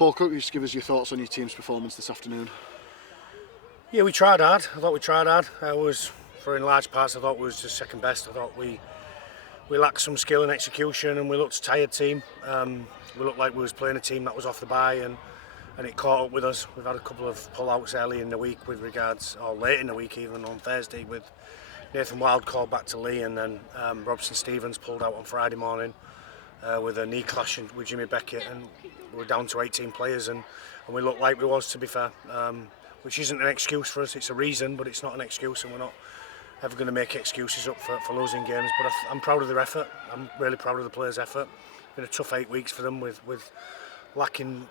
Paul Cooke, just give us your thoughts on your team's performance this afternoon. Yeah, we tried hard. I thought we tried hard. In large parts, I thought we was the second best. I thought we lacked some skill and execution, and we looked a tired team. We looked like we was playing a team that was off the bye, and it caught up with us. We've had a couple of pull-outs early in the week or late in the week, even on Thursday, with Nathan Wild called back to Lee, and then Robson Stevens pulled out on Friday morning with a knee clash with Jimmy Beckett, and we're down to 18 players, and we looked like we was, to be fair, which isn't an excuse for us. It's a reason, but it's not an excuse, and we're not ever going to make excuses up for losing games. But I'm proud of their effort. I'm really proud of the players' effort. It's been a tough 8 weeks for them with lacking,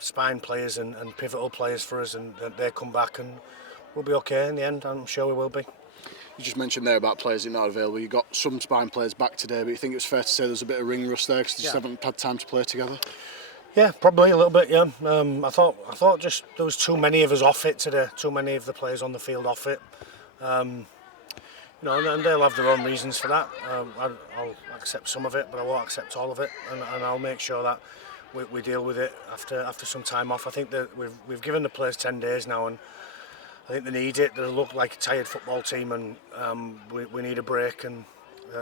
spine players and pivotal players for us, and they come back and we'll be okay in the end. I'm sure we will be. You just mentioned there about players that are not available. You got some spine players back today, but you think it was fair to say there's a bit of ring rust there because they just haven't had time to play together? Yeah, probably a little bit. Yeah, I thought just there was too many of us off it today. Too many of the players on the field off it. And they'll have their own reasons for that. I'll accept some of it, but I won't accept all of it, and I'll make sure that we deal with it after some time off. I think that we've given the players 10 days now, and I think they need it. They look like a tired football team, and we need a break and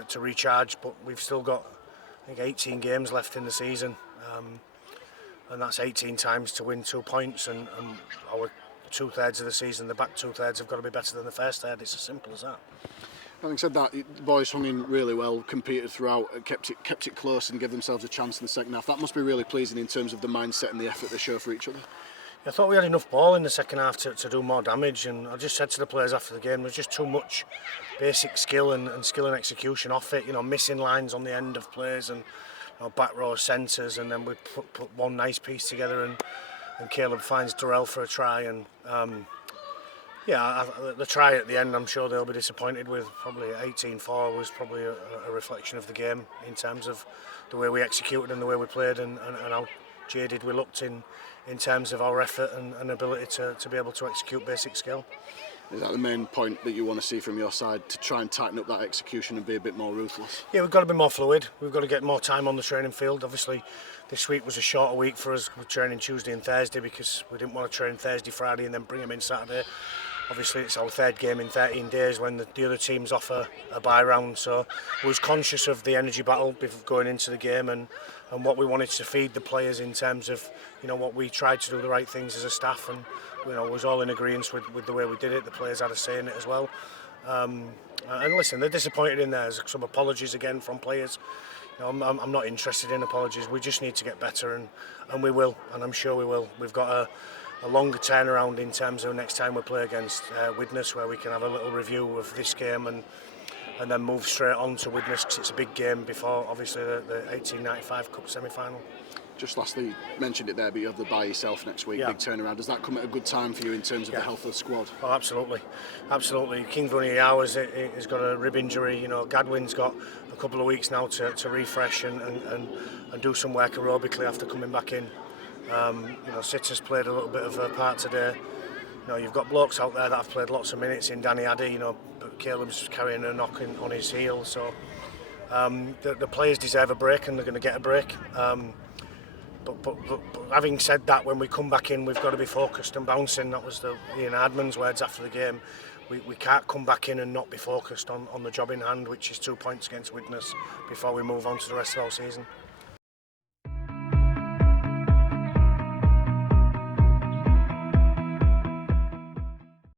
to recharge. But we've still got, I think, 18 games left in the season, and that's 18 times to win 2 points. And our 2/3 of the season, the back 2/3 have got to be better than the first third. It's as simple as that. Having said that, the boys hung in really well, competed throughout, kept it close, and gave themselves a chance in the second half. That must be really pleasing in terms of the mindset and the effort they show for each other. I thought we had enough ball in the second half to do more damage, and I just said to the players after the game, there's just too much basic skill and execution off it. Missing lines on the end of plays and back row centres, and then we put one nice piece together, and Caleb finds Durrell for a try, and the try at the end, I'm sure they'll be disappointed with. Probably 18-4 was probably a reflection of the game in terms of the way we executed and the way we played, and how jaded we looked in terms of our effort and ability to be able to execute basic skill. Is that the main point that you want to see from your side, to try and tighten up that execution and be a bit more ruthless? Yeah, we've got to be more fluid. We've got to get more time on the training field. Obviously, this week was a shorter week for us. We're training Tuesday and Thursday because we didn't want to train Thursday, Friday and then bring them in Saturday. Obviously, it's our third game in 13 days when the other teams offer a bye round. So we was conscious of the energy battle before going into the game, and what we wanted to feed the players in terms of what we tried to do the right things as a staff, and was all in agreement with the way we did it. The players had a say in it as well. And listen, they're disappointed in there. There's some apologies again from players. I'm not interested in apologies. We just need to get better, and we will, and I'm sure we will. We've got a longer turnaround in terms of next time we play against Widnes, where we can have a little review of this game and then move straight on to Widnes, because it's a big game before obviously the 1895 Cup semi-final. Just lastly, you mentioned it there, but you have the bye yourself next week, big turnaround. Does that come at a good time for you in terms of the health of the squad? Oh, absolutely. King Vunier Hours has got a rib injury. Gadwin's got a couple of weeks now to refresh and do some work aerobically after coming back in. Sitter's played a little bit of a part today. You've got blokes out there that have played lots of minutes in Danny Addy, but Caleb's carrying a knock on his heel, so the players deserve a break, and they're going to get a break. But having said that, when we come back in, we've got to be focused and bouncing. That was Ian Hardman's words after the game. We can't come back in and not be focused on the job in hand, which is 2 points against Widnes, before we move on to the rest of our season.